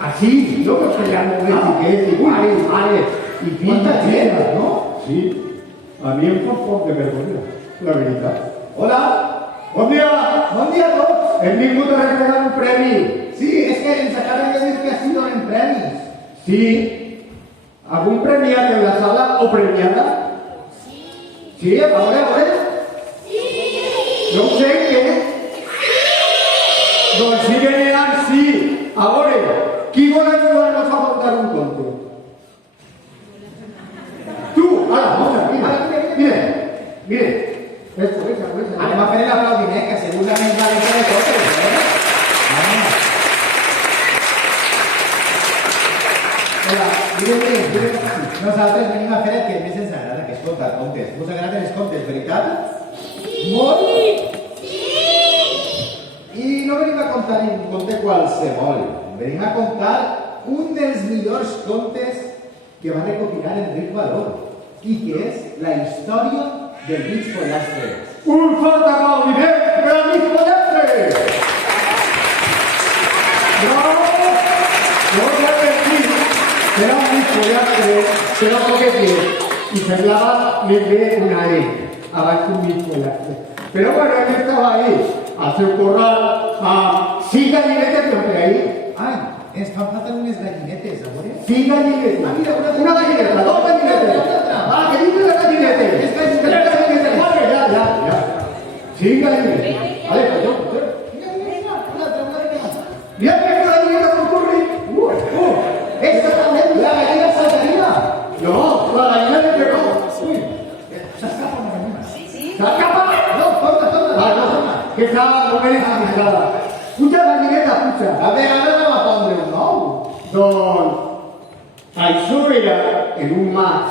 Así, no que se llama etiquetas y pares y pintas llenas, ¿no? Sí, a mí em fa un poc de vergonya, la veritat. Hola, Bon dia! bon dia a tots. Hem vingut a regalar un premi. Sí, es que ens acaben de dir que así donen premis. Sí. ¿Algún premiat en la sala o premiada? Sí, a veure. No ho sé, què? Doncs sí que n'hi ha, sí. A veure, qui vol ajudar-nos a muntar un conte? Tu, ara, mira. Esto. Anem a fer l'aplaudiment, que segurament va de fer totes, Hola, digue'm. Nosaltres venim a fer el que més ens agrada, que és contar contes. Us agraden els contes, veritat? Sí! Molt! I no venim a contar un conte qualsevol. Venim a contar un dels millors contes que va recopilar Enric Valor i que és la història del mig pollastre. Un fort aplaudiment per al mig pollastre! No us he dit, era un mig pollastre, però poquet i semblava més bé una E, abans que un mig pollastre. Però bueno, ell estava ahí, al seu corral, amb 5 gallinetes que per ahí. Ai, ens fan falta unes gallinetes, a veure? 5 gallinetes. Ah, mira, una gallineta, 2 gallinetes. Ah, que dices las gallinetes. 3 gallinetes, 4, ya. 5 gallinetes. Vale, pues yo. Mira que esta gallineta concurre. Esta también, la gallina saltarina. No, la gallina de pegó. Uy, se escapa una gallina. ¿Se escapa? No, torna. Ah, no, que está muy necesitada. Pucha gallineta, pucha. A ver, ara anem a pondre un nou. Doncs això era en un mas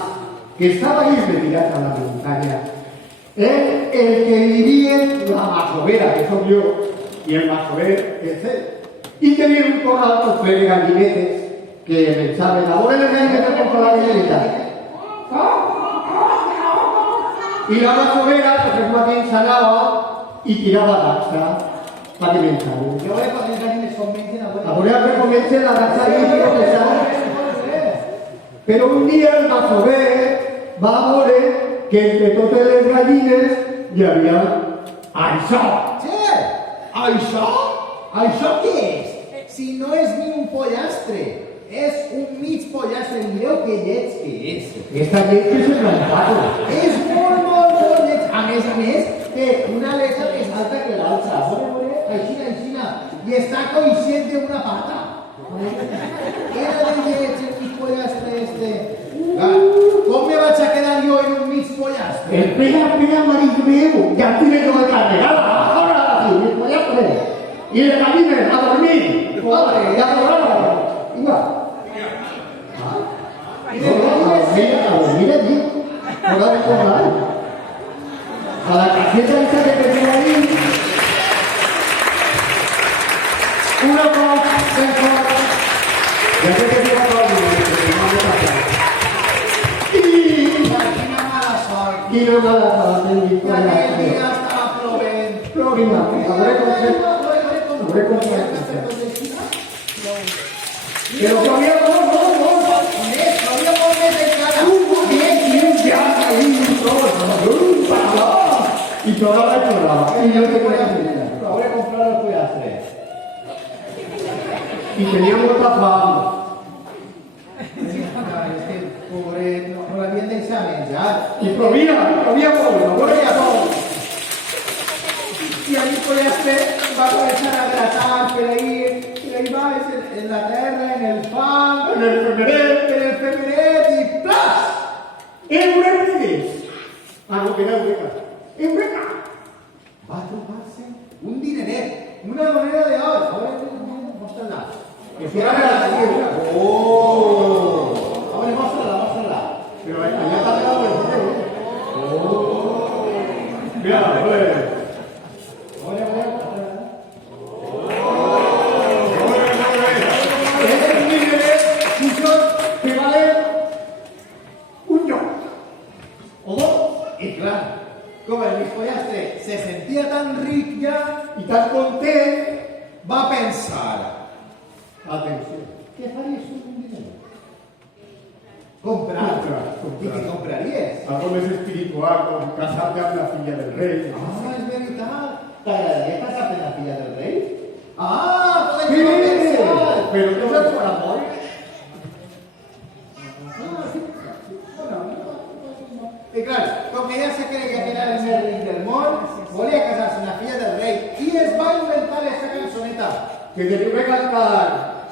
que estava ahí retirat a la muntanya. El que vivia la masovera, que soc jo, i el masover és ell. I tenia un corral ple de gallinetes que menjaven. A veure les gallinetes com fa la gallineta. I la masovera, pues els matins anava i tirava d'axa perquè menjaven. Jo veure quan les gallines com mengen a A veure com mengen la d'axa i no menjaven. Però un dia el masover va veure que entre totes les gallines hi havia això. Che, això? Això què és? Si no és ni un pollastre, és un mig pollastre. Mireu que lleig que és. Esta lleig que se m'empata. És molt lleig. A més, té una aleta més alta que l'altra. A veure, aixina. I està coixent d'una pata. Era de lleig el mig pollastre este. Com me vaig a quedar jo en un mig pollastre? Espera, marido meu, ya tienes lo de carregada. Ahora sí, mi pollastre. Y el gallines a dormir. Padre, ya adoraron. Igual. A dormir allí. No la recordar. A la caseta esa que tengo ahí. Una voz mejor. Ya sé que digo todo el mundo, no me pasa. Quina mala sort. Quina mala sort, Enric. Que aquell dia estava plovent. Plovint, hauré concepte. Pero todavía no. Todavía molt més encara. Y lloraba. Y yo te voy a decir. Però hauré comprat el pollastre. Y tenía mucha fam. És que, pobret, no l'havien deixat menjar. Y provía todo. Y ahí pollastre va a comenzar a gratar por ahí va, en la tierra, en el pan, En el femeret y ¡plas! Ah, no, que era Eureka. Va a trobarse un dineret, una moneda de oro. Ahora muéstrala. Que fuera de la tierra. ¡Oh! Ahora muéstrala. Pero allá está pegado el dinero. Mira, pues. Com el mig pollastre se sentia tan ric ja Y tan content. va pensar, Atención. què faries tu amb un diner? Comprar. I què compraries? Algo més espiritual, com casar-te amb la filla del rei. Ah, és veritat. T'agradaria casar-te amb la filla del rei? Ah, podem Sí, comercial. però què és el por amor? Y claro, com que ella se creia que era el més ric del món, volia casar-se amb la filla del rei i es va inventar aquesta cançoneta. Que teniu que cantar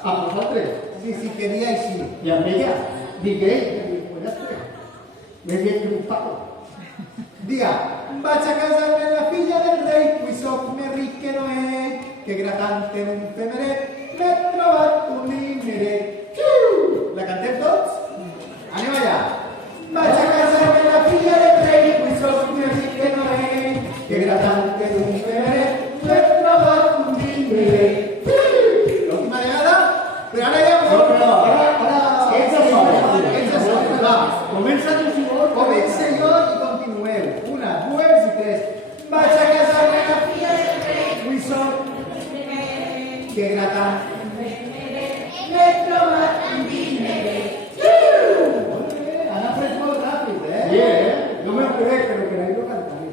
amb vosaltres. Sí, que dia així. I amb ella, digué, pues ja està. Més bien que un pavo. Diga, vaig a casar-me amb la filla del rei, avui soc més ric que no ell, que gratant en un femeret m'he trobat un dineret. La cantem tots? Anem allà. Vaig a casar-me amb la filla del rei, avui soc més ric que no ell, que gratant en un femeret m'he trobat un dineret. L'última vegada? Però ara ja... Comença tu, si vols. Comença jo i continueu. Una, dues i tres. Vaig a casar-me amb la filla del rei, avui soc que gratant m'he trobat un dineret. Molt bé, han après molt ràpid, No me ho crec, però que l'he cantaré.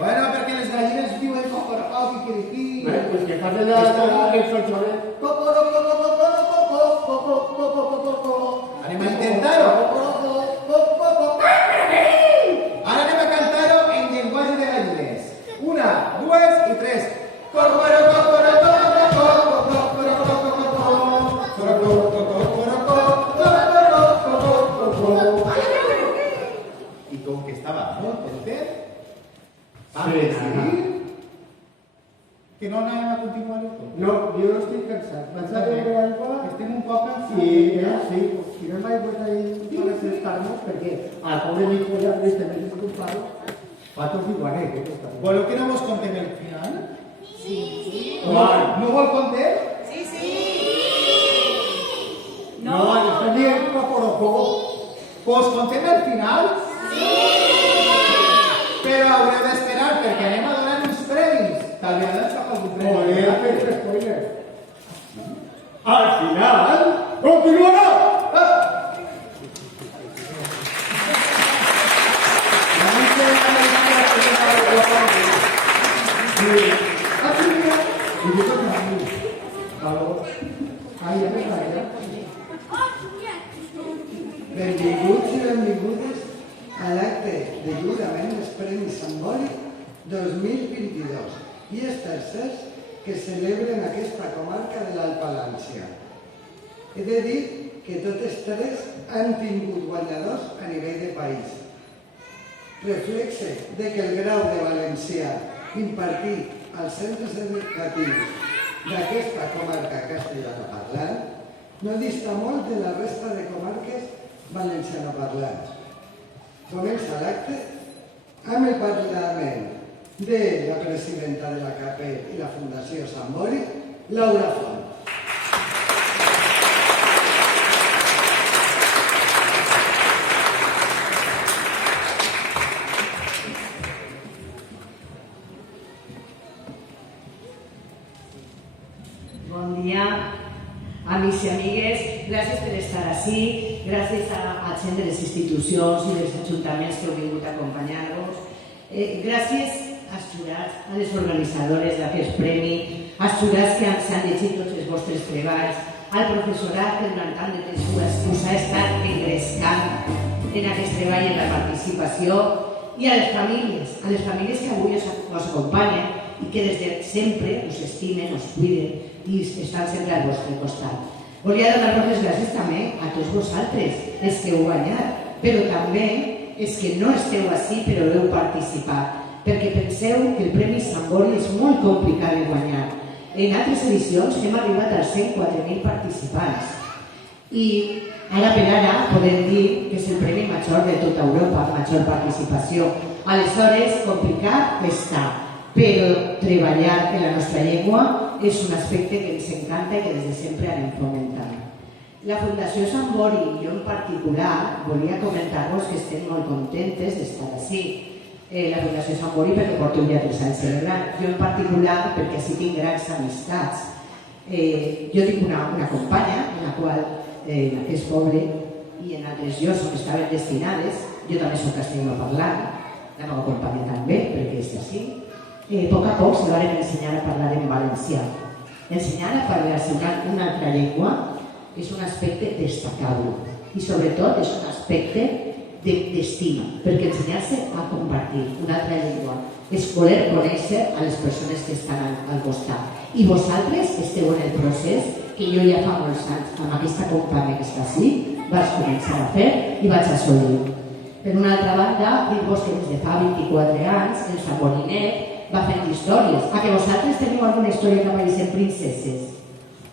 Bueno, perquè les gallines diuen cocorocó, quiquiriquí. Pues que parle del solsonet. Anem a intentar-ho. Ara anem a cantar-ho en llenguatge de gallines. Una, dues i tres. I com que estava molt content, vam decidir que no anàvem a continuar-ho tot. No, jo no estic cansat. Vaig a beure aigua. Estem un poc cansats. Sí, pues tirem aigua ahí para refrescarnos, perquè al pobre Nico ja este mes disculpado. Patos igualet, Voleu que no vos contem el final? Sí. No vol contar? Sí. No, està dient cocorocó. Pues contem el final? Sí! Però haurem d'esperar perquè anem a donar uns premis. Tal vegada ens toca algun premi. Podria fer spoiler. Al final, continuarà! Benvinguts i benvingudes a l'acte de lliurament dels Premis Sant Boi 2022 i els tercers que celebren en aquesta comarca de l'Alt Palància. He de dir que totes tres han tingut guanyadors a nivell de país. Reflexe de que el grau de valencià impartit als centres educatius d'aquesta comarca castellanoparlant no dista molt de la resta de comarques valencianoparlants. Comença l'acte amb el parlament de la presidenta de la CAPET i la Fundació Sant Boi, Laura Font. Bon dia, amics i amigues. Gràcies per estar ací. Gràcies a gent de les institucions i dels ajuntaments que heu vingut a acompanyar-vos. Gràcies als jurats, a les organitzadores d'aquest premi, als jurats que s'han llegit tots els vostres treballs, al professorat que durant tant de temps us ha estat engrescant en aquest treball i en la participació, i a les famílies que avui us acompanyen i que des de sempre us estimen, us cuiden i estan sempre al vostre costat. Volia donar-vos les gràcies també a tots vosaltres, els que heu guanyat, però també els que no esteu ací però heu participat, perquè penseu que el Premi Sant Boi és molt complicat de guanyar. En altres edicions hem arribat als 104.000 participants i ara per ara podem dir que és el premi major de tota Europa, major participació. Aleshores, complicat està, però treballar en la nostra llengua és un aspecte que ens encanta i que des de sempre anem fomentant. La Fundació Sant Boi i jo en particular volia comentar-vos que estem molt contentes d'estar ací. La Fundació Sant Boi perquè porto ja 3 anys celebrant. Jo en particular perquè així tinc grans amistats. Jo tinc una companya en la qual igual en aquest poble i en altres llocs on estaven destinades, jo també soc castellanoparlant, la meva companya també, perquè és així, a poc se van ensenyar a parlar en valencià. Ensenyar a parlar una altra llengua és un aspecte destacable i sobretot és un aspecte d'estima, perquè ensenyar-se a compartir una altra llengua és voler conèixer a les persones que estan al costat. I vosaltres esteu en el procés que jo ja fa molts anys, amb aquesta companya que està així, vaig començar a fer i vaig assolir. Per una altra banda, dir-vos que des de fa 24 anys el Saborinet va fent històries. A que vosaltres teniu alguna història que apareixen princeses?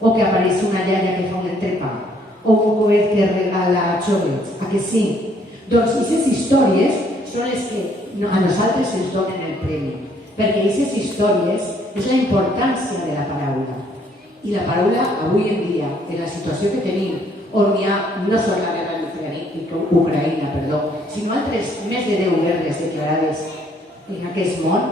O que apareix una iaia que fa un entrepà? O un coet que regala xocolates? A que sí? Doncs aquestes històries són les que a nosaltres ens donen el premi, perquè aquestes històries és la importància de la paraula. I la paraula, avui en dia, en la situació que tenim, on hi ha no sols la guerra d'Ucraïna, sinó altres més de 10 guerres declarades en aquest món,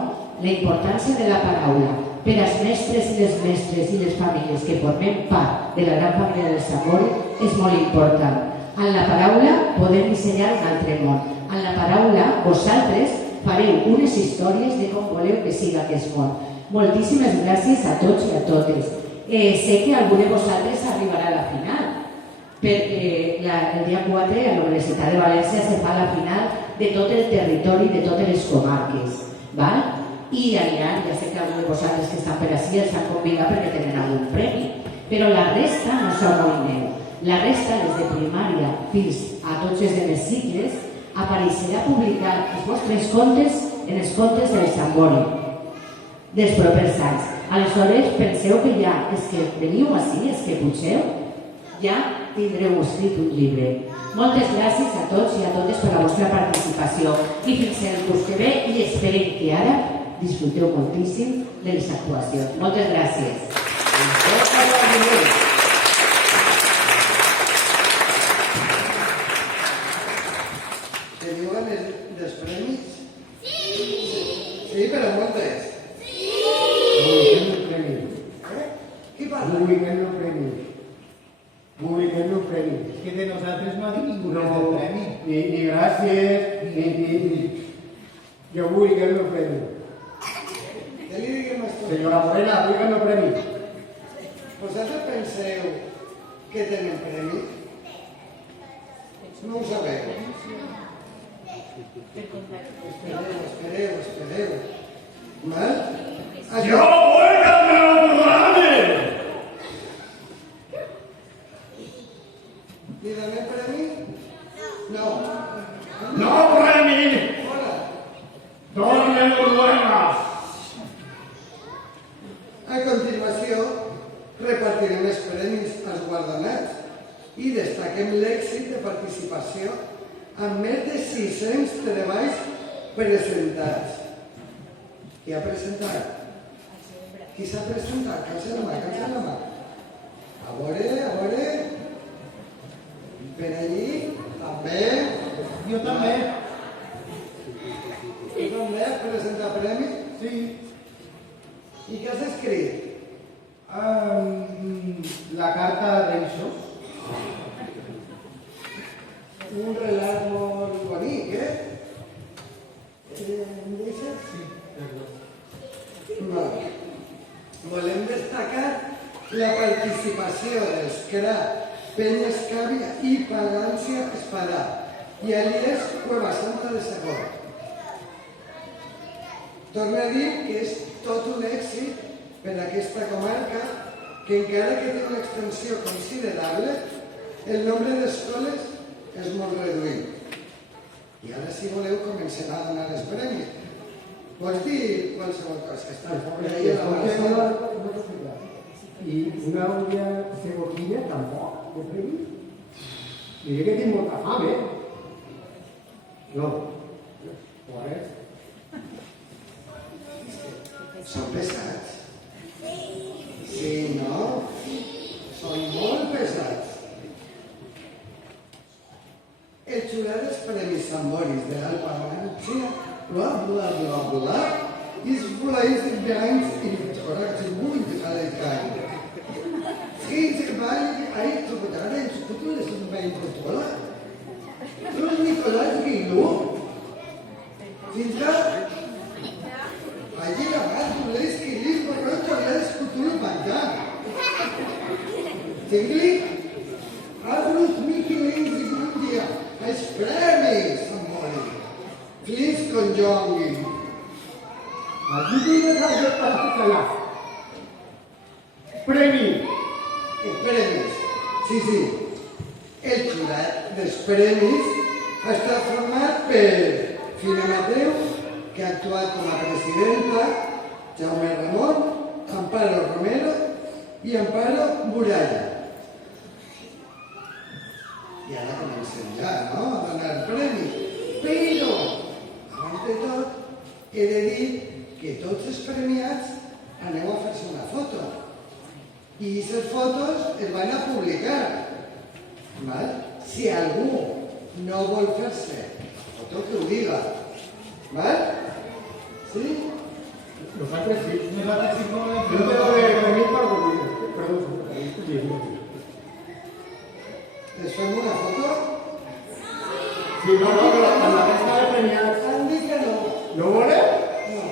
la importància de la paraula per als mestres i les mestres i les famílies que formem part de la gran família del Sambori és molt important. En la paraula podem dissenyar un altre món. En la paraula vosaltres fareu unes històries de com voleu que sigui aquest món. Moltíssimes gràcies a tots i a totes. Sé que algú de vosaltres arribarà a la final, perquè el dia 4 a la Universitat de València se fa la final de tot el territori, de totes les comarques. I aniran, ja sé que algú de vosaltres que estan per ací els han convidat perquè tenen algun premi, però la resta no s'amoïneu. La resta, des de primària fins a tots els demés cicles, apareixerà publicat els vostres contes en els contes del Sambori dels propers anys. Aleshores, penseu que ja, els que veniu ací, els que pugeu, ja tindreu escrit un llibre. Moltes gràcies a tots i a totes per la vostra participació i fins el curs que ve i esperem que ara disfruteu moltíssim de les actuacions. Moltes gràcies. Teniu ganes dels premis? Sí, però moltes. Publiquem el premi. Qui parla? Publiquem el premi. Publiquem el premi. És que de nosaltres no ha dit ningú res del premi. Ni gràcies, ni... Jo publiquem el premi. Què li diguem a això? Senyora Morena, publiquem el premi. Vosaltres penseu que tenen premi? No ho sabeu. Espereu. Val? ¡Yo voy a el Li donem premi? No. ¡No, premi! Hola. ¡Tornen Uruguayas! A continuació, repartirem els premis als guardonats i destaquem l'èxit de participació amb més de 600 treballs presentats. Qui ha presentat? Qui s'ha presentat? Calça la mà. A veure... Per allí, també. Jo també. Tu també has presentat premi? Sí. I què has escrit? La carta de Reixos. Un relat molt bonic, Em deixes? Sí. Vale. Volem destacar la participació dels CRA, Penya Escàvia i Palància Espadà i Alies Cueva Santa de Segor. Torno a dir que és tot un èxit per a aquesta comarca que encara que té una extensió considerable, el nombre d'escoles és molt reduït. I ara, si voleu, comencem a donar els premis. Vols dir qualsevol cosa que està per ahí a la sala? I una olla cebollilla tampoc, de premi? Diré que tinc molta fam, No. Pues... Són pesats. Sí, no? Són molt pesats. El jurat dels Premis Samboris de l'Alpa Valenciana, is fleißig beeins in die Korrektur in die Qualität. Friedrich Weil, die Eid zu betrachten, feina de tola. Tu és Nicolás Guilú. Fins que allí davant volés que li borrotto l'escutul panjant. Tingli, Abrus Miquelins i Grundia, els premis, amori. Fins con jongui. Aquí tienes algo particular. Premi. Els premis. Sí. El jurat dels premis ha estat format per Fina Mateu, que ha actuat com a presidenta, Jaume Ramon, Amparo Romero i Amparo Buralla. I ara comencem ja, no?, a donar el premi. Però, abans de tot, he de dir que tots els premiats aneu a fer-se una foto. I aquestes fotos es van a publicar. Val? Si algú no vol fer-se foto, que ho diga. Val? Sí? Nosaltres sí. Nosaltres sí, com Yo tengo que venir para perdón. Les fem una foto? Sí, no, pero a la resta de premiats. Han dit que no. ¿No vale? No.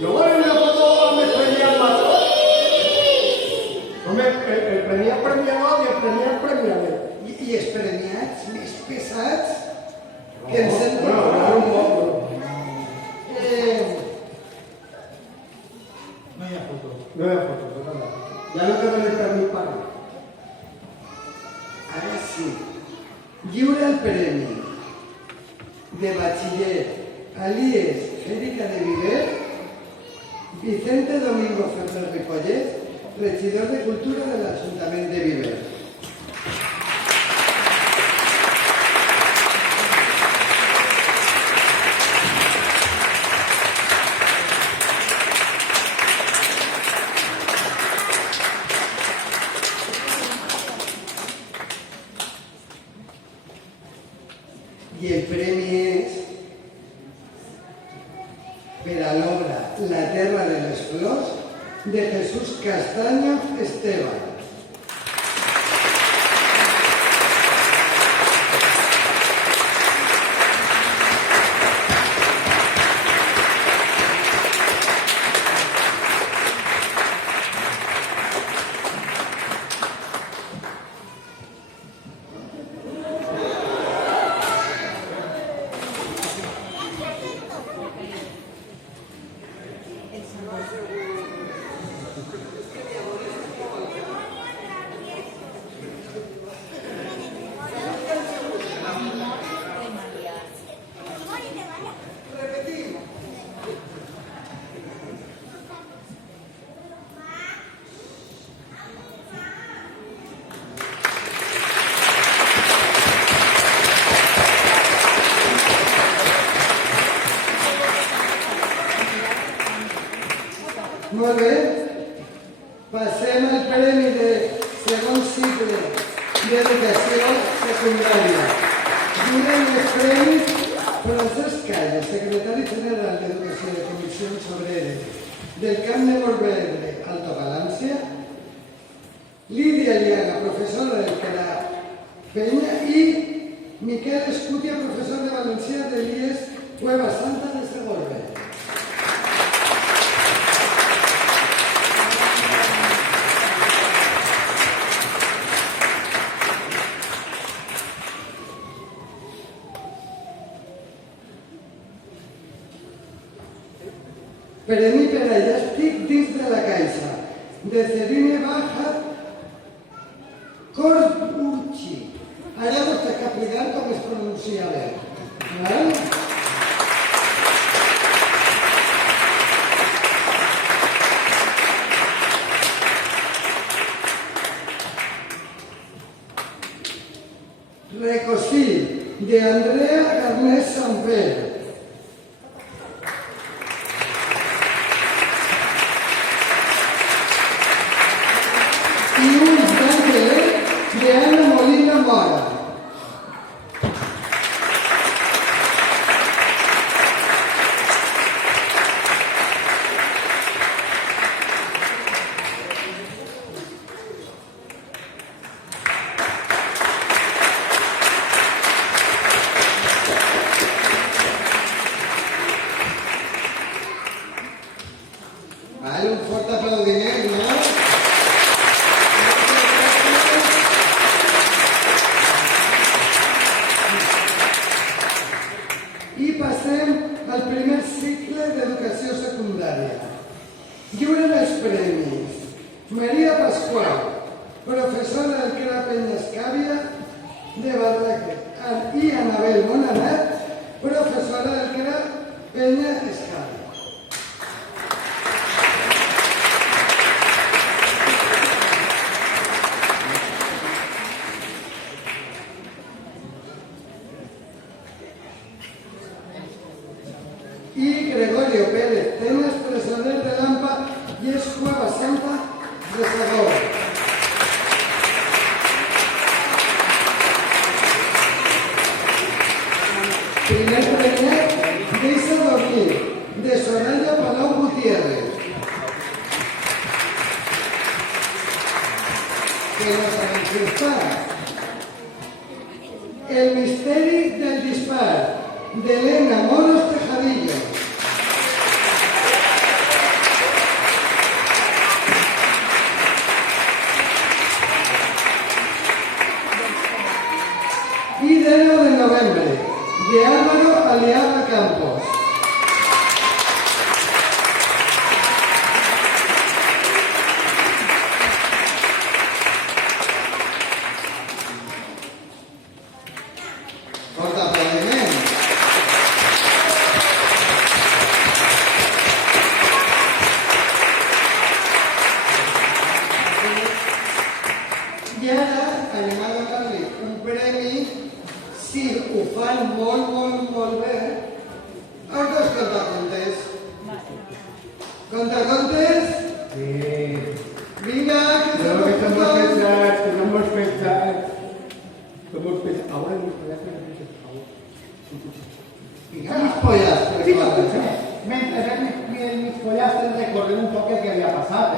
¿No vale una foto amb el premiat major? Home, el premiat premiador i el premiat premiador. I els premiats més pesats que ens hem No, un poc. No hi ha foto. No hi ha foto, no. Ja no te dones per mi pare. Ara sí. Lliure el premi de batxiller Alies Fèrica de Viver, Vicente Domingo Ferrer Ripollès, regidor de Cultura de l'Ajuntament de Viver. I el premi és per a l'obra La terra de les flors de Jesús Castaño Esteban. Molt bé. Passem al premi de segon cicle d'educació secundària. Donem els premis Francesc Calles, secretari general d'Educació de Comissions Obreres del Camp de Morvedre, Alto Palància, Lídia Liaga, professora del Carà Penya, i Miquel Escutia, professor de valencià de l'IES Cueva Santa de Segorbe. Premi per a llàstic dins de la caixa, de Celine Baja Corbucci. Ara vos toca explicar com es pronuncia bé. Val? Recosí, de Andrea Carnés Samper. I uns d'Angelet de Ana Molina Mora. la Peña Escàvia de Barraque. I Anabel Monanet, professora del CRA Peña Escàvia. I Gregorio Pérez Tenas, tresorer de l'AMPA i és Cueva Santa de Segó. Primer premi, Deixa dormir, de Soraya Palau Gutiérrez. Que nos dispara. El misteri del dispar, de Elena Moros Tejadillo. Y de 9 de noviembre, de Álvaro Aliaga Campos. Fort aplaudiment. I ara anem a donar-li un premi, si ho fan molt bé, als dos contacontes. Contacontes? Sí. Vinga, que Pero que estamos estamos todos. pensados, que no hemos pensado. Somos pensados. Ahora nos podemos hacer Vinga, Mis pollas, Sí, prepara't. mentre el mig pollastre recordem un poc el que havia passat,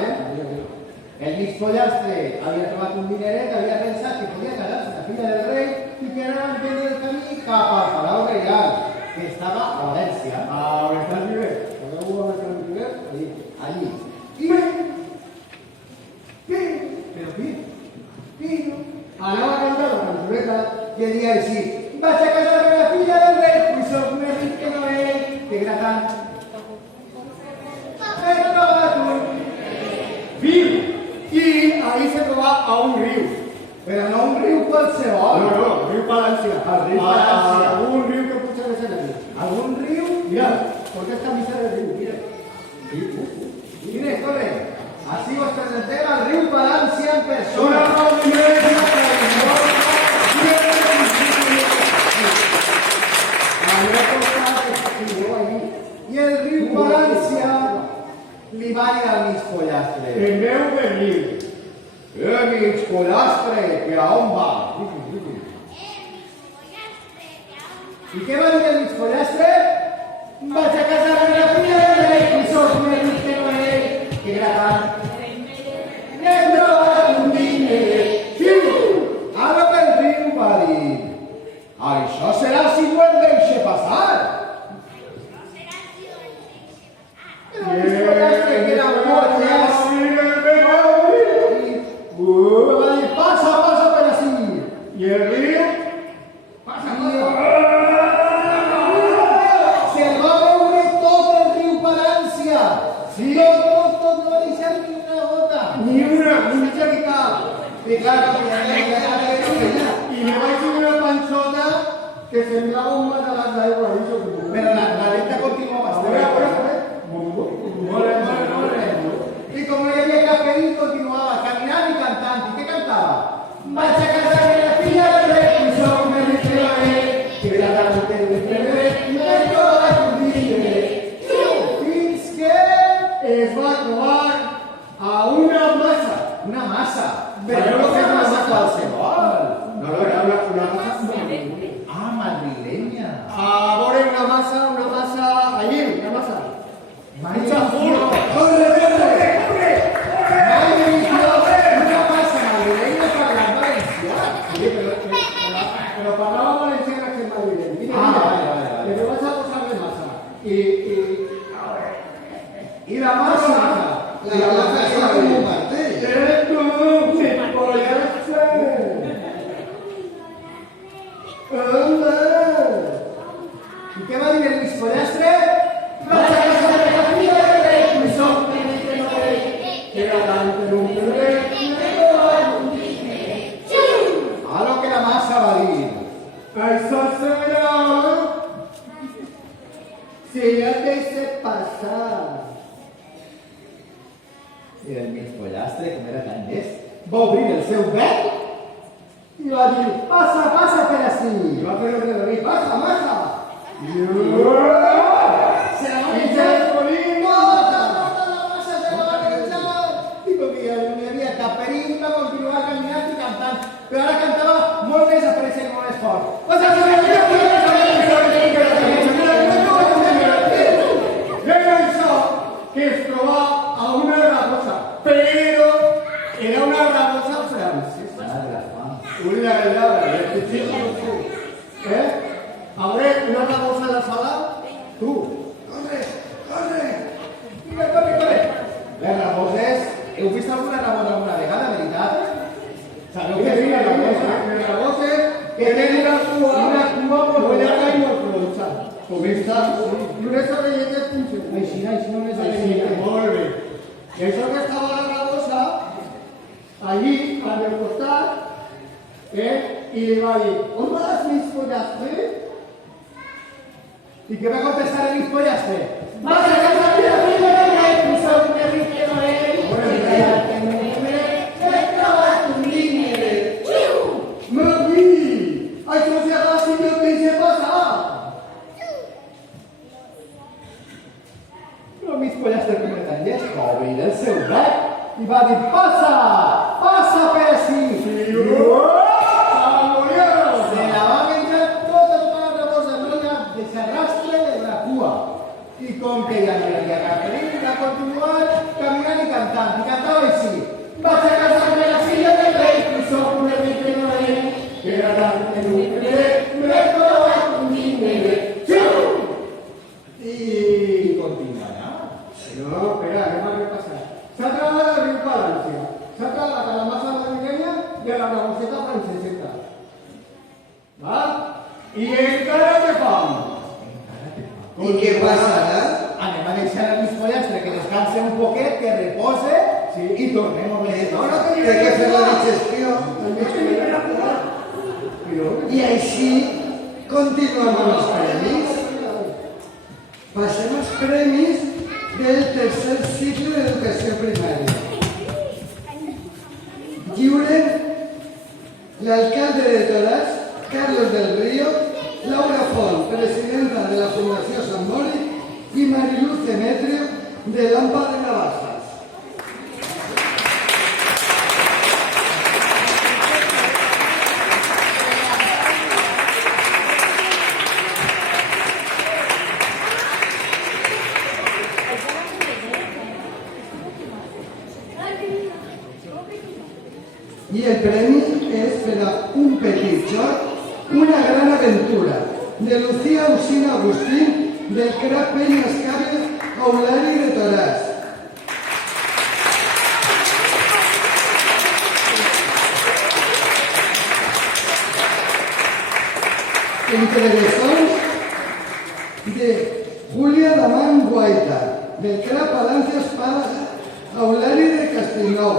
El mig pollastre havia trobat un dineret, havia pensat que podia casar-se la filla del rei i que era emprendre el camí cap al Palau Reial, que estava a València. Ahora está el nivel. Ahora hubo a el nivel. Allí. Però, anava a cantar la cançoneta i deia així: vaig a casar-me la filla del rei, pues soc més ric que no ell, que gratant. He trobat un Viu. Y ahí se troba a un río. però no un riu qualsevol. No, río Palancia. Al riu Palància. Un río que pucha de ser aquí. Algun riu? Mira, porque esta misa de río, mira. Mire, corre. Així vos presentem al riu Palància en persona. I el riu Palància li va dir al mig pollastre: El meu venir. mig pollastre, que a on va? I què va dir el mig pollastre? Vaig a casar-me la filla del rei, i soc més ric que no ell, que gratant. N'hem trobat un dineret. A lo que el riu va dir: això serà si ho el deixe passar. Però el mig pollastre, que era molt llest, va dir: passa per ací. Y el río. Se'l va veure tot el riu Palància. Sí. Tot, no va deixar ni una gota. Ni una. I clar, Y me va a decir una panchota que sembraba un matalas de agua. però la lenta continuava. I com no hi havia cap perill, continuava caminant i cantant. I què cantava? Vaig a casar-me la filla del rei, i soc més ric que no ell, que gratant que el desprendre, i m'he trobat un dineret. Fins que Es va a trobar a una masa. una massa. Però Però no no és és una massa una qualsevol. No, era una masa. Ah, madrileña. Ahora una masa allí, una masa. Mucha furor. ¡Corre! Madre mía, una masa madrileña para la Valencia. Sí, pero parlava valenciana que en Madrid. Mira, Vale. que me vas a posar de masa. Y la masa. La masa es como un martell. Eres tú, mi pollastre. Això serà si ja deixa passar. I el mig pollastre, com era tan llest, va obrir el seu bec i va dir, passa, passa per ací. I va fer el que devia, passa, massa. Se la va I menjar. se polia Tota la massa se la va menjar. I com que ja no hi havia cap perill, va continuar caminant i cantant. Però ara cantava molt més apareixent molt més fort. Era això que es trobava a una rabosa, però era una rabosa francesa. Una a ver, una rabosa a la sala. Tu. Corre, corre. Corre, corre, corre. Les raboses, heu vist alguna rabosa alguna vegada, veritat? Sabeu Que què és diga una la rabosa? cosa, les raboses que tenen una cua molt llarga i molt gronxa. Com esta, i unes orelletes punxegudes. Així no és Així que molt bé. I això que estava la rabosa, allí, al meu costat, i li va dir, on vas mis pollastre? I què va contestar el mig pollastre? Vas a casa de la vida de la inclusión de Rique Noel. He trobat un dinero. Me oui! Això serà si no deixa passar. El mig pollastre, com era tan llest, va obrir el seu bec i va dir, passa, passa per ací. Se la va menjar tota la rabosa, no hi ha desarrastre de la cua. I com que ja no hi havia cap perill, va continuar caminant i cantant. I cantava així. Vaig a casa de la filla del rei, que sóc un ric Noel, que era tan peluc, m'he trobat un dinero. I continuarà. No, espera, anem a repassar. S'ha trobat el riu Palància, s'ha trobat a la massa madrileña i a la raboseta franceseta. Va? I encara té fam. I què passarà? Anem a deixar el mig pollastre que descanse un poquet, que repose, i tornem a veure. No, no, Té que fer la digestió. Però, I així continuem amb els premis. Passem als premis del tercer cicle d'educació primària. Lliure l'alcalde de Toràs, Carlos del Río, Laura Font, presidenta de la Fundació Sant Mori, i Mariluz Demetrio, de l'AMPA de Navajas. I el premi és per a un petit joc, una gran aventura, de Lucía Usina Agustín, del CRAP Peñas Cables, Aulari de Toràs. Entre bessons de Julia Damán Guaita, del CRAP Palancia Espada, Aulari de Castellnou.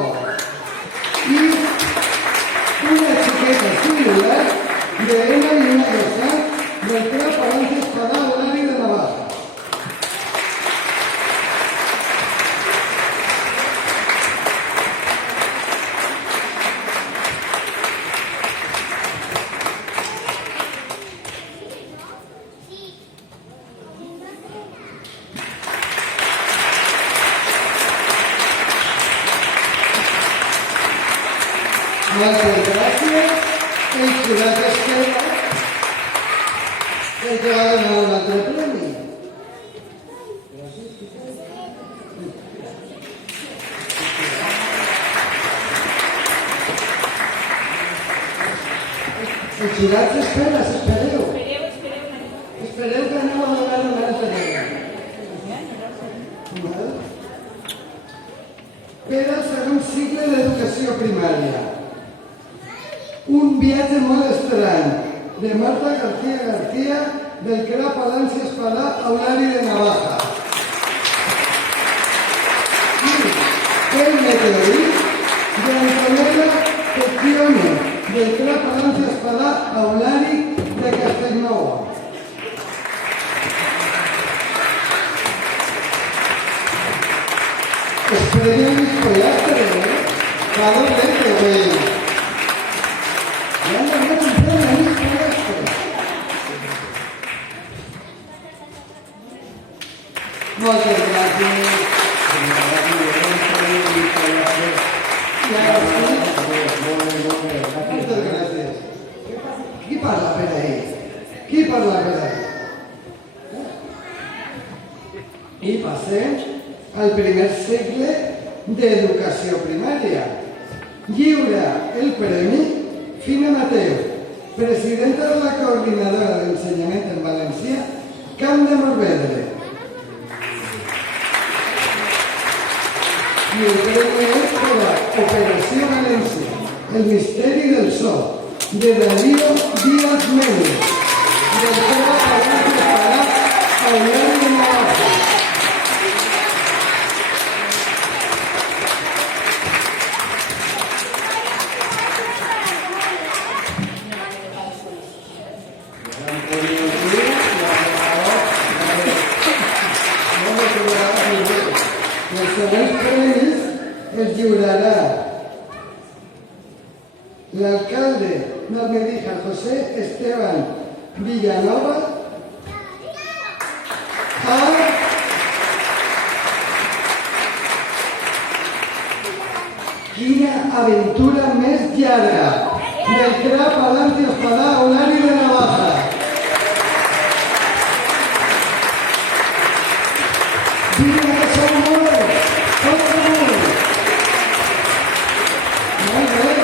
I una xiqueta singular de Emma i una Rosat, del CRAP Palancia Espada, Aulari de Navaja. Moltes gràcies. El jurat espera el que va donar un altre premi. El jurat s'espera, s'espereu. Espereu que aneu a donar un altre premi. Val? Per al segon cicle d'educació primària. Un viatge molt estrany, de Marta García García, del CRAP Palancia Espadà, Aulari de Navaja. I el meteorit de Antonella Pecchione, del CRAP Palancia Espadà, Aulari de doblete, güey. Ya le meto un premio a mí con esto. Muchas gracias. Moltes gràcies. Qui parla per ahí? Qui parla per ahí? I passem al primer segle d'educació primària. Lliura el premi Fina Mateu, presidenta de la coordinadora d'ensenyament en valencià, Camp de Morvedre. Y el premio es para Operación Valencia, el misterio del sol, de Darío Díaz Méndez, del Coro Palacio para Aullar de Navarra. Els següents premis els lliurarà l'alcalde d'Almedija, José Esteban Villanova, a Quina aventura més llarga, del CRA Palacio Espadà Aulari de Navarra. Vinga, que som molt! Som molt! Molt bé!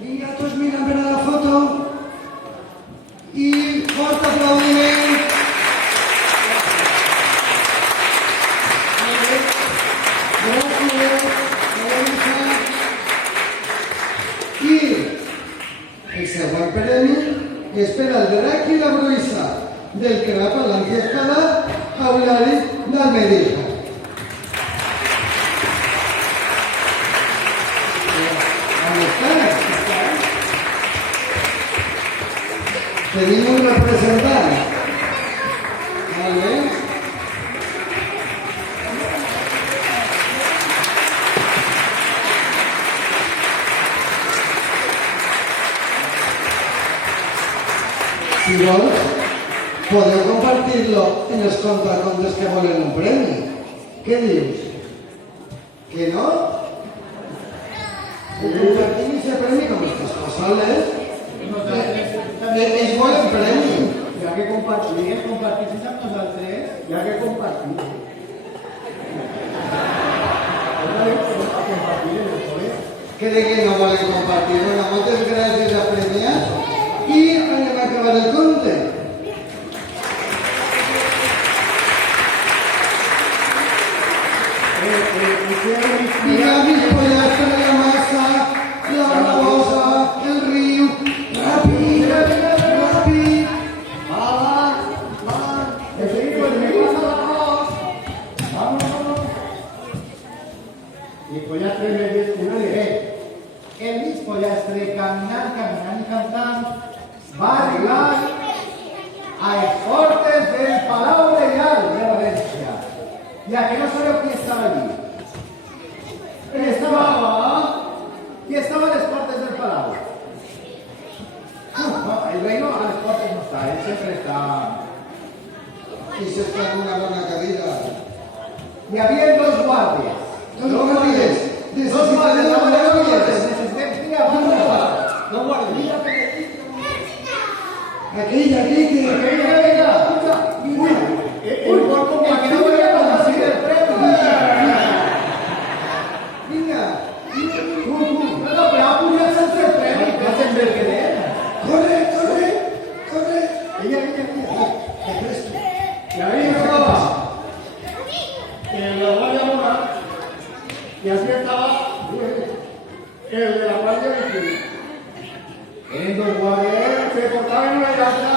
Vinga, tots miren per a la foto i fort aplaudiment. Gràcies. I el següent premi és per al drac i la bruixa del CRA Palacio Espadà Aulari d'Almedija. Tenim un representant. Molt bé. Si vols, podeu compartir-lo en els contacontes que volen un premi. Què dius? Que no? Compartim aquest premi com estas coses. Es volen premi. Ja que compartís amb nosaltres, Ya que compartir. Que de que no volen compartir. Bueno, moltes gràcies a premiat i anem a acabar el conte. Mira mis pollastres de la masa, la barbosa, el riu. Ràpid, ràpid. i pollastre me dius una diré. El mig pollastre caminant i cantant va arribar a les portes del Palau Reial de València. I a que no sabeu qui estava allí? Qui estava a les portes del Palau? No, el rei no a les portes no està, ell sempre està... I s'està en una bona cadira. Hi havia dos guàrdies. Dos guàrdies. Dos guàrdies. Necessitem Necessitem dos guàrdies. Aquell que... El que no volia conducir el premi. Vinga. No, però ha pujat sense el premi. No se'n ve el que deia. Corre. Ella. Te presto. el de la Guardia Moral, y así estaba el de la Guardia Civil. Eran dos guardias. Se portaba en una lanza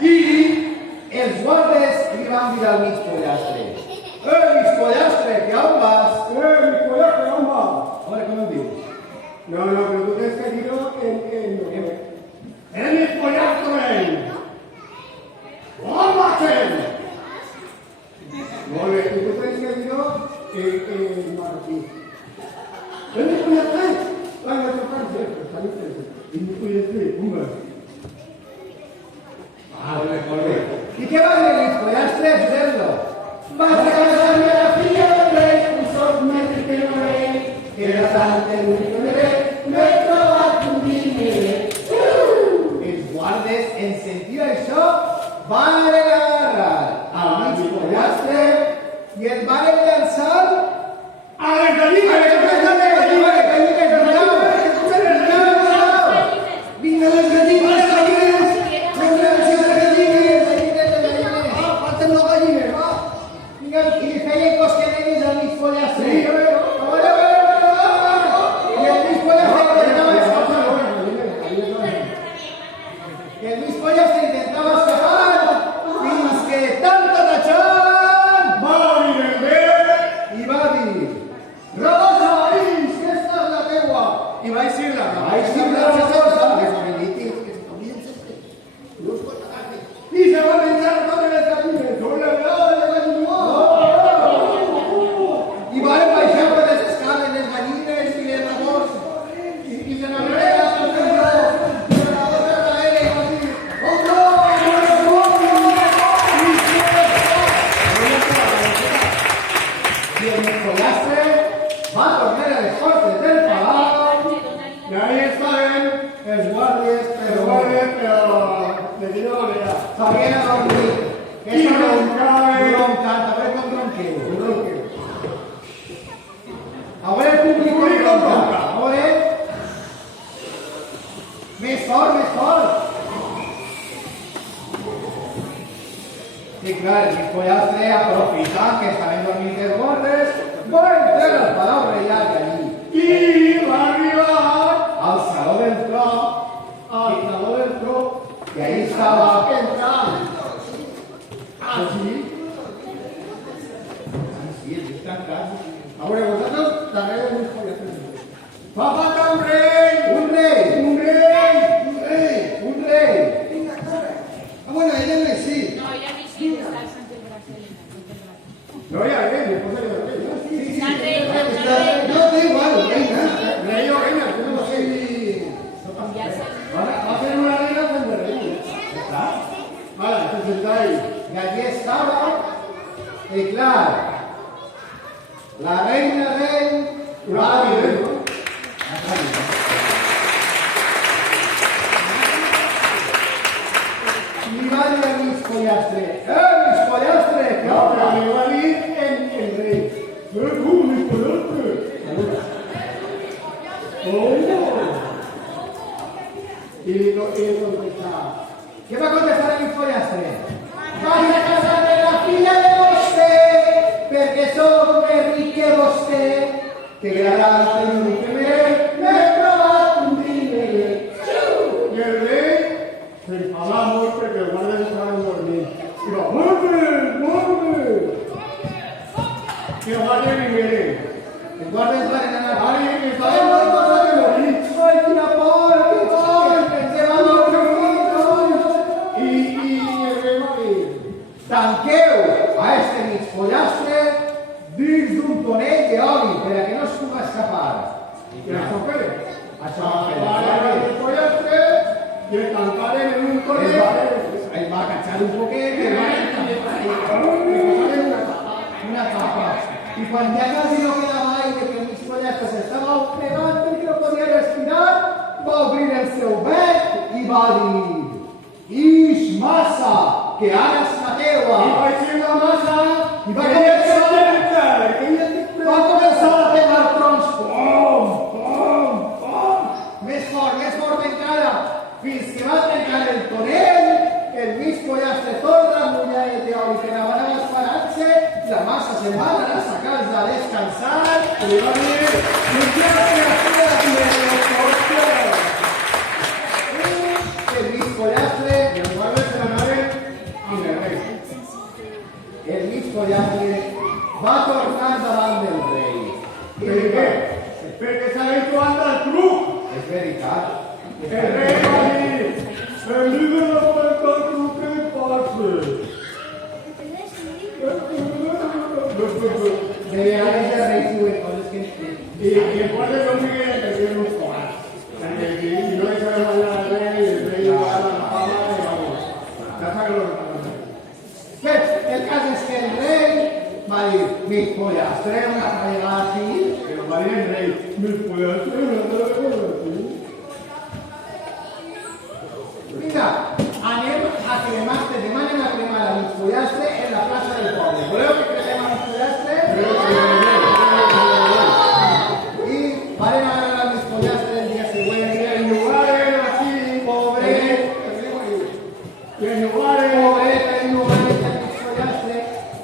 y I els guardes li van dir al mig pollastre. Mig pollastre, que on vas? mi pollastre, on va? Home, com ho dius? No, no, pero tú tienes que decirlo en mi pollastre. ¡Ómbate! Vale, y tú tienes que decirlo en martí. ¡Es mi pollastre! ¡Venga, yo canso! ¡Saliste! ¡Y mi pollastre! ¡Hombre! I què va dir el mig pollastre? Ajudem-lo. Vas a casar-me a la filla del rei, un sort més ric que no rei, que era tant el únic que m'he trobat un diner. Els guardes, en sentir això, van agarrar al mig pollastre i el van llançar ¡A las gallinas! Vinga, les gallines, gallines! ¡Falten los gallines, va! Vinga, i li feien cosquenemis al mig pollastre. I el mig pollastre intentava escapar fins que tant tatxant ¡Va a venir el rey! i va dir ¡Rosa, París! ¡Que esta es la tegua! Y va a decirla. ai, sí, gràcies a vosaltres, amiguitis. Y se va a echar todas las gallinas. ¡Son las gallinas! I van baixar per les escales les gallines i les rabors i se n'agrada i el pollastre va tornar a les portes del palau. Y ahí están los guardias, pero de qué manera. Sabien a dormir. I roncava. Roncant, a veure com ronqueu. A veure el públic com Públic ronca. ronca. A veure. Més fort, més fort. I clar, el pollastre, aprofitant que estaven dormint els guardes, va entrar al palau reial d'allí. Y va a arribar Al saló del tro, al salón del trono. i ahí estava Entrar. Así. sí, el tancat. Ahora vosotros también un ¡Papá, un rey! Un rei, ¡Un rey! un rei, un rei. Ah, bueno, ella no es sí. No, ya ni sí está el Santo Brasil. No, ya, mi esposa le va a decir. Sí, sí, La reina, la No, reina. da igual, reina. Rey o reina, yo no sé. Ya se... Va a ser una reina con de rey. Vale, se sentáis. I allí estava, i clar, la reina rei Una reina, ¿no? li va dir al mig pollastre, mig pollastre, que No, pero obra. me va a ir el rey. ¡Tú, mi pollastre! ¡Oh! Y contesta. Què va contestar el mig pollastre? Vaig a casar-me la filla de vostè, perquè sóc més ric que vostè, que gran l'únic que m'he trobat un diner. Y el rey se enfadaba mucho porque los guardias estaban dormidos. Y va, ¡muerde! ¡Muerde! Que los guardias vienen. Els guardes van anar a ¡Ay, que estaba muy cosa de morir! Ai, quina por, que por, pensem en el Y el rey va a ir. tanqueu a este mig pollastre dins d'un tonell d'oli per a que no es pugui escapar. Y las mujeres. Això Va va a fer agarrar el pollastre y el cantar en un es colegio. va cachar un poquet i va una tapa. I quan ja quasi no quedava aire que el mig pollastre s'estava ofegant perquè no podia respirar, va obrir el seu bec i va dir «Ix massa, que ara és la teua!» Y va a decir la masa. Y va a que comer ella se acerca, que ella te Va començar a pegar trons, pom, pom, pom, més fort encara, fins que va trencar el tonell se van a las casa a descansar y van a ir limpiarse afuera de los coches. El Luis Pollastre, Y el padre se la nave a mi rey. el Luis Pollastre va a tornar davant del rei. Perquè sabeu que anda al club. És veritat. El rey va a dir, el líder de la vuelta al club, ¿qué le pasa? De vegades el rei diu coses que... Y después de Miguel le dieron un cobar. Y no le sabe bailar al rey, y el rey va a la fama y vamos. Ya sabe lo que pasa. Bé, el cas és que el rei va dir, Luis Pollastre, una vegada així, Pero va a ir el rey, ¿me puede hacer una cosa? vinga, anem a cremar, te demanen a cremar a Luis Pollastre en la plaça del poble. Voleu que cremem a Luis Pollastre? I varen a veure a Luis Pollastre el dia següent. En lugares así, Pobret, y en lugares... pobret, el lugar de Luis Pollastre,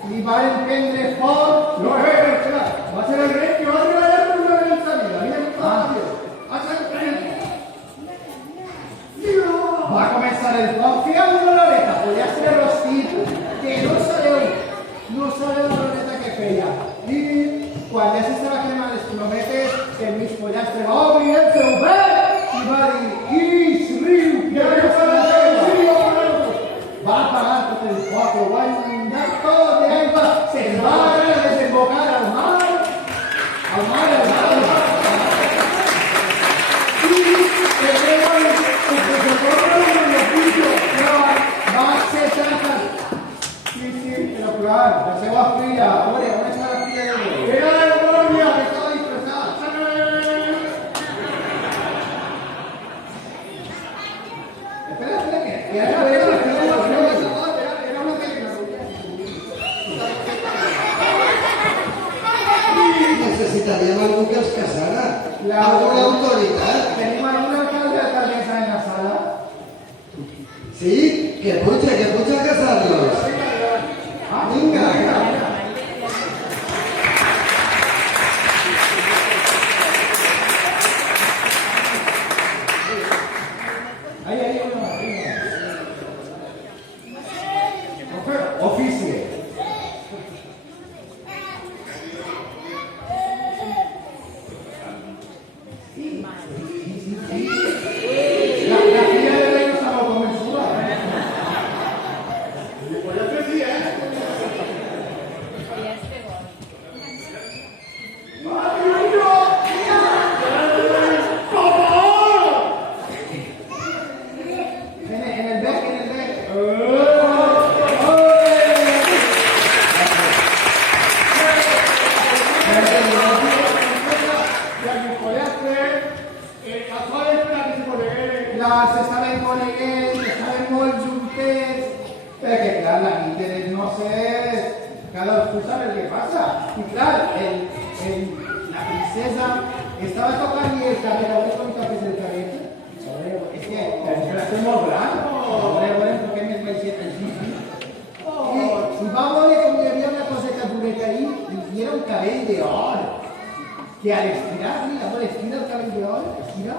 li varen prendre foc. No, espera, va a ser el rey que va a regalar por una vez en salida. Mira, Va a començar el foc. Fíjate una loreta, Pollastre rostit, que no sabeu la loreta que feia. I quan ja s'estava cremant les plometes, el Luis Pollastre va obrir el seu bec i va dir, Ix, riu, que ara està la teva. Va apagar tot el foc, ho va inundar tot d'aigua, se'n va a desembocar al mar. I el rei va dir, va acceptar sí, el ocular, la seva filla, a veure, on està la filla del rei? Era la gloria. Que estava disfressada. Espera, que era una Necessitaríem algú que els casara. Alguna autoritat. Tenim algun alcalde o alcaldessa en la sala? Sí, que puja a casar-los. Vinga. Ahí, oficie. La filla del rei no estava convençuda. Pues ya te decía, En el bec. S'estaven coneguent, estaven molt juntets, perquè clar, la nit de les noces, cadascú sap el que passa. I clar, la princesa estava tocant i el cabell, a veure com toques el cabell. És que és molt blanc, a veure per què més baixet així. I va veure com hi havia una coseta dureta ahí, i era un cabell d'or, que al estirar-li, a veure, estira el cabell d'or, estira,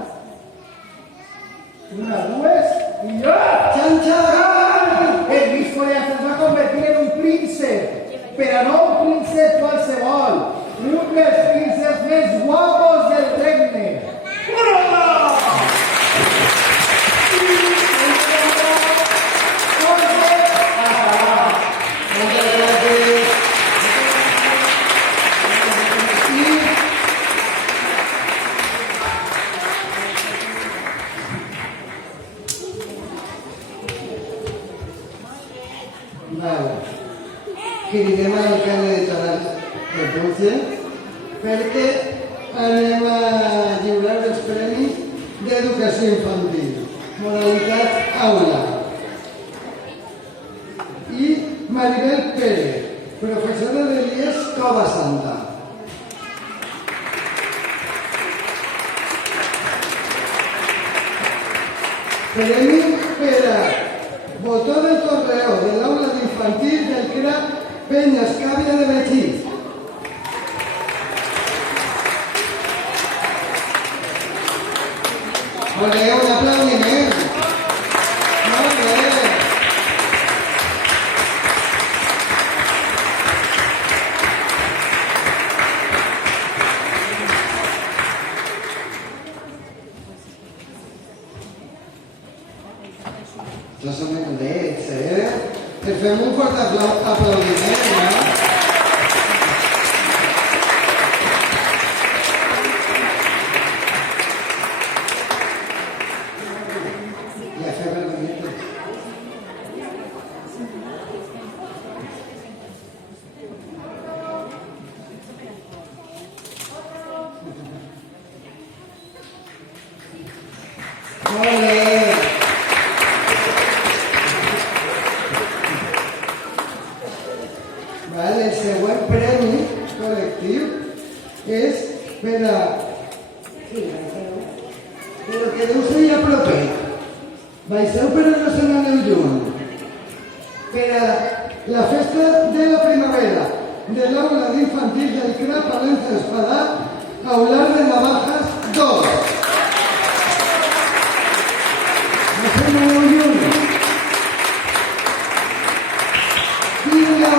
una, dues, i ja! Xan, xan! El Luis Pollastre es va convertir en un príncep, però no un príncep qualsevol, un dels prínceps més guapos del regne. Vale. Cridem a l'alcalde de Toràs de Puig perquè anem a lliurar els premis d'educació infantil, modalitat aula. I Maribel Pérez, professora de l'IES Cova Santa. Premi per a botó del correo de l'aula d'infantil del CRA Peñascàvia de Betxí. Tots són menudets, Que fem un fort aplaudiment, no? I a fer vergonyetes. Molt bé. Vale, el següent premi col·lectiu és per a... Però quedeu-se ja proper. Baixeu però no se n'aneu lluny. Per a la festa de la primavera de l'aula d'infantil del CRA Palencia Espadà, Aular de Navajas 2. No se n'aneu lluny. Vinga!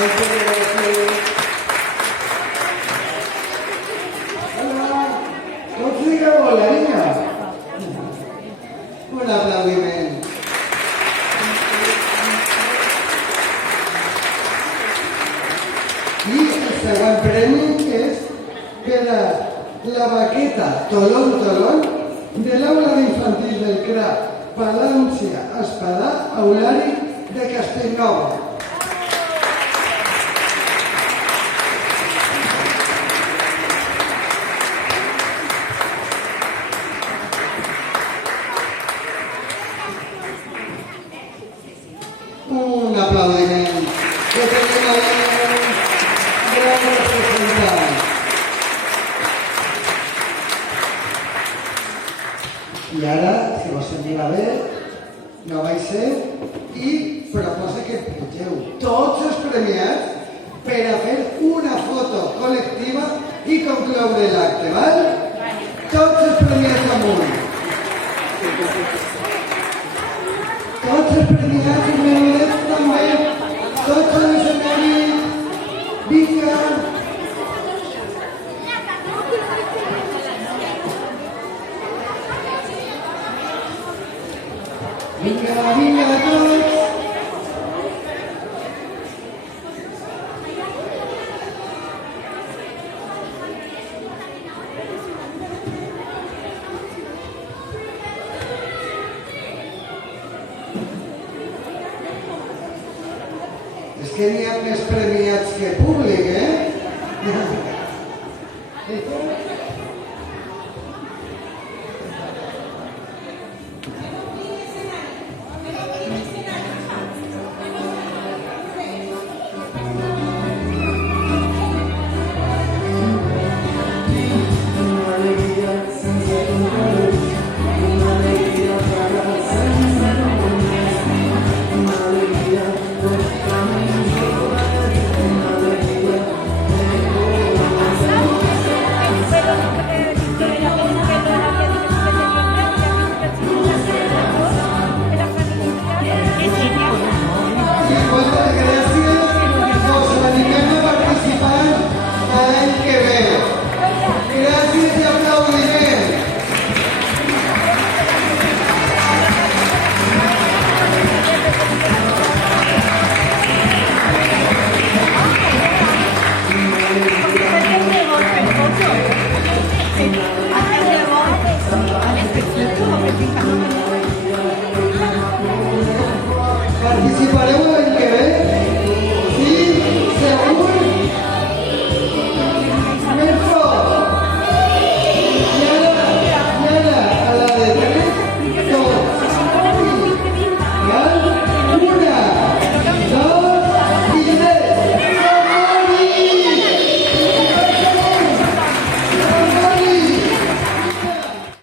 Moltes gràcies. Hola. Tots digueu hola, vinga. Un aplaudiment. I el següent premi és per a la baqueta Tolón Tolón de l'aula d'infantil del CRA Palància Espadà Aulari de Castellnou. Un aplaudiment. Que tenim un gran representant. I ara, si vos sentirà bé, no vaig ser i proposa que pugeu tots els premiats per a fer una foto col·lectiva i concloure l'acte, val? Tots els premiats amunt. Tots els premiats i menudets també. Tots a l'escenari. Vinga. Vinga, vinga, tots. És que n'hi ha més premiats que públic, Sí, moltes gràcies.